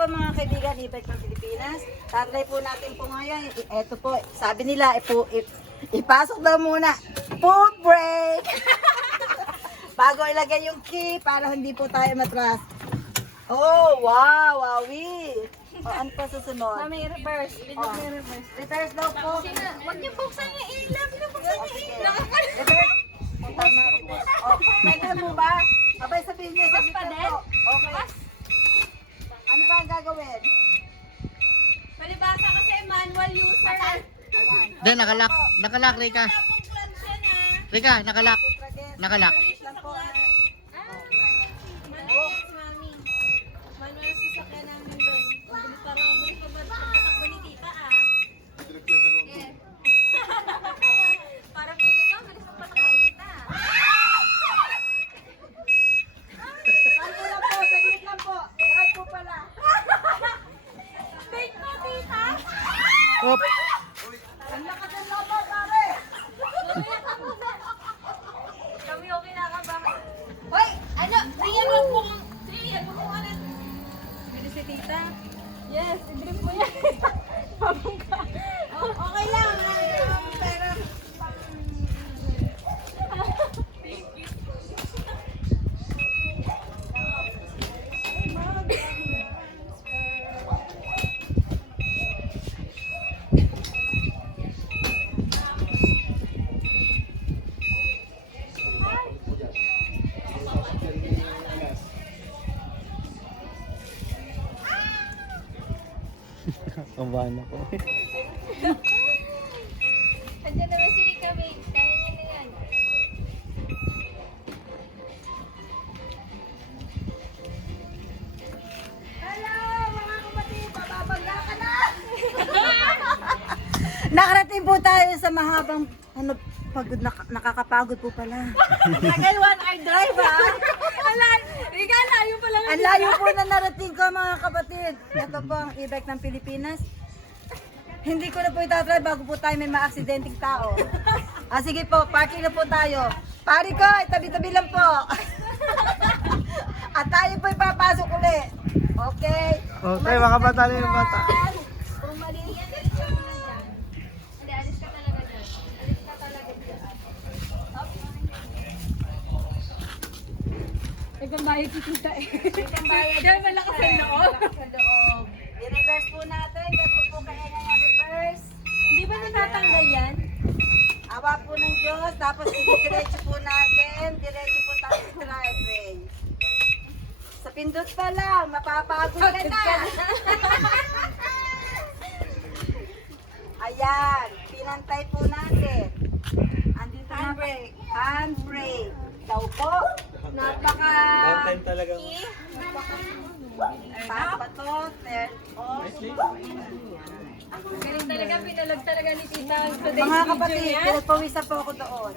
po mga kaibigan, e-bike ng Pilipinas. Tatry po natin po ngayon. Ito po, sabi nila, ipasok daw muna. Foot brake! Bago ilagay yung key para hindi po tayo matras. Oh, wow, wowie! O, ano pa susunod? Mami, reverse. Pinag may reverse. Reverse daw po. Huwag niyo buksan yung ilaw. Huwag niyo buksan yung ilaw. Reverse. Punta na reverse. Oh, pwede mo ba? Abay, sabihin niyo sa pa dito din? po. Okay. Ano ba ang gagawin? Palibasa kasi manual user. Ayan. Hindi, nakalak. Nakalak, Rika. Tapos clutch yan ah. Rika, nakalak. Nakalak. Lang po. Manual yan si Mami. Manual ang sasakyan namin doon. Mabilis parang mabilis pa ba pagkatakbo ni tita ah. Yes. Parang pili ka, mabilis ang patakbo ni tita. Sandali lang po, saglit lang po. Right po pala. Wait mo tita. Op. Ang lakas ng lobo, pare. Kami okay na ka ba? Hoy! Ano? Riyan, wag mo kung... Riyan, wag mo kung ano. Bilis si tita. Yes, i-drip mo yan. Okay lang. Pero, Kabahan ako. Andiyan naman si Rika, babe. Kaya niya na yan. hello, mga kapatid. Bababagla ka na. Nakarating po tayo sa mahabang, pagod, nakakapagod po pala. Again, one-hour drive, ha? Rika, layo pa lang. Ang layo po na narating ko, mga kapatid. Ito po ang e-bike ng Pilipinas. Hindi ko na po itatry bago po tayo may ma-aksidenteng tao. Sige po, parking na po tayo. Pari ko, tabi-tabi lang po. At tayo po ipapasok ulit. Okay? Okay, mga bata na yung bata. Umalis yan, alis ka muna dyan. Hindi, alis ka talaga dyan. Alis ka talaga dyan. May pambayad si tita eh. May pambayad. Dahil malakas ang loob. Malakas ang loob. I-reverse po natin. Ganito po kaya nga reverse. Hindi ba natatanggal yan? Awa po ng Diyos. Tapos i-diretso po natin. Diretso po tayo sa driveway. Sa pindot pa lang, mapapagod ka na. Ayan, pinantay po natin. Andito na brake. Handbrake. Daw po. Napaka... talaga. Paano pa to? Turn off. Galing talaga, pinalag talaga ni tita ang today's Mga video kapatid, niya. pinagpawisan po ako doon.